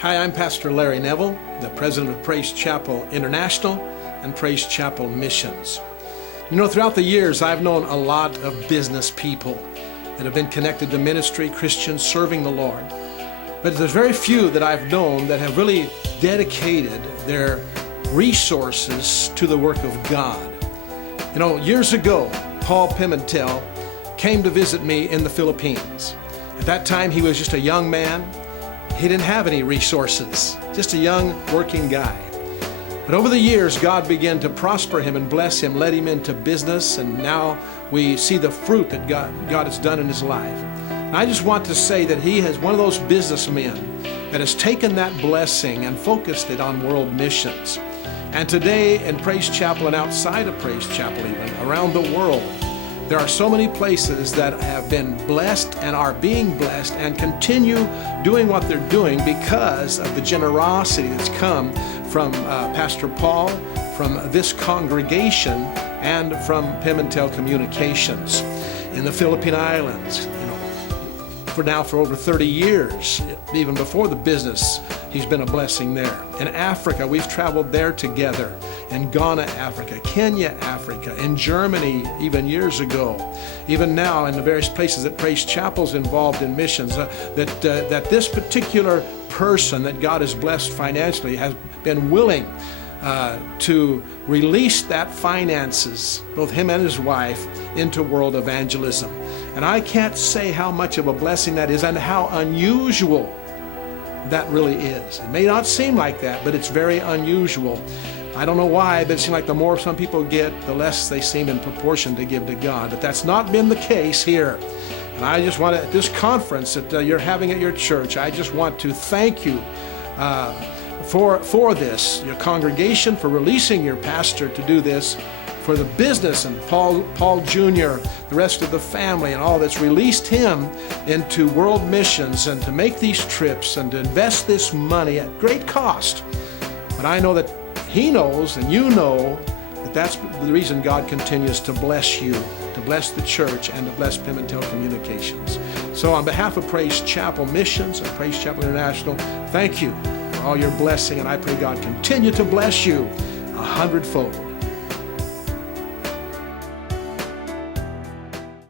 Hi, I'm Pastor Larry Neville, the president of Praise Chapel International and Praise Chapel Missions. You know, throughout the years, I've known a lot of business people that have been connected to ministry, Christians serving the Lord. But there's very few that I've known that have really dedicated their resources to the work of God. You know, years ago, Paul Pimentel came to visit me in the Philippines. At that time, he was just a young man. He didn't have any resources, just a young working guy. But over the years, God began to prosper him and bless him, led him into business, and now we see the fruit that God has done in his life. And I just want to say that he is one of those businessmen that has taken that blessing and focused it on world missions. And today in Praise Chapel and outside of Praise Chapel even, around the world, there are so many places that have been blessed and are being blessed and continue doing what they're doing because of the generosity that's come from Pastor Paul, from this congregation, and from Pimentel Communications in the Philippine Islands. For over 30 years, even before the business, he's been a blessing there. In Africa, we've traveled there together. In Ghana, Africa, Kenya, Africa, in Germany, even years ago. Even now, in the various places that Praise Chapel's involved in missions, that this particular person that God has blessed financially has been willing to release that finances, both him and his wife, into world evangelism. And I can't say how much of a blessing that is and how unusual that really is. It may not seem like that, but it's very unusual. I don't know why, but it seems like the more some people get, the less they seem in proportion to give to God. But that's not been the case here. And I just want to, at this conference that you're having at your church, I just want to thank you for this, your congregation, for releasing your pastor to do this, for the business and Paul Jr., the rest of the family and all that's released him into world missions and to make these trips and to invest this money at great cost. But I know that he knows and you know that that's the reason God continues to bless you, to bless the church, and to bless Pimentel Communications. So on behalf of Praise Chapel Missions and Praise Chapel International, thank you for all your blessing, and I pray God continue to bless you 100-fold.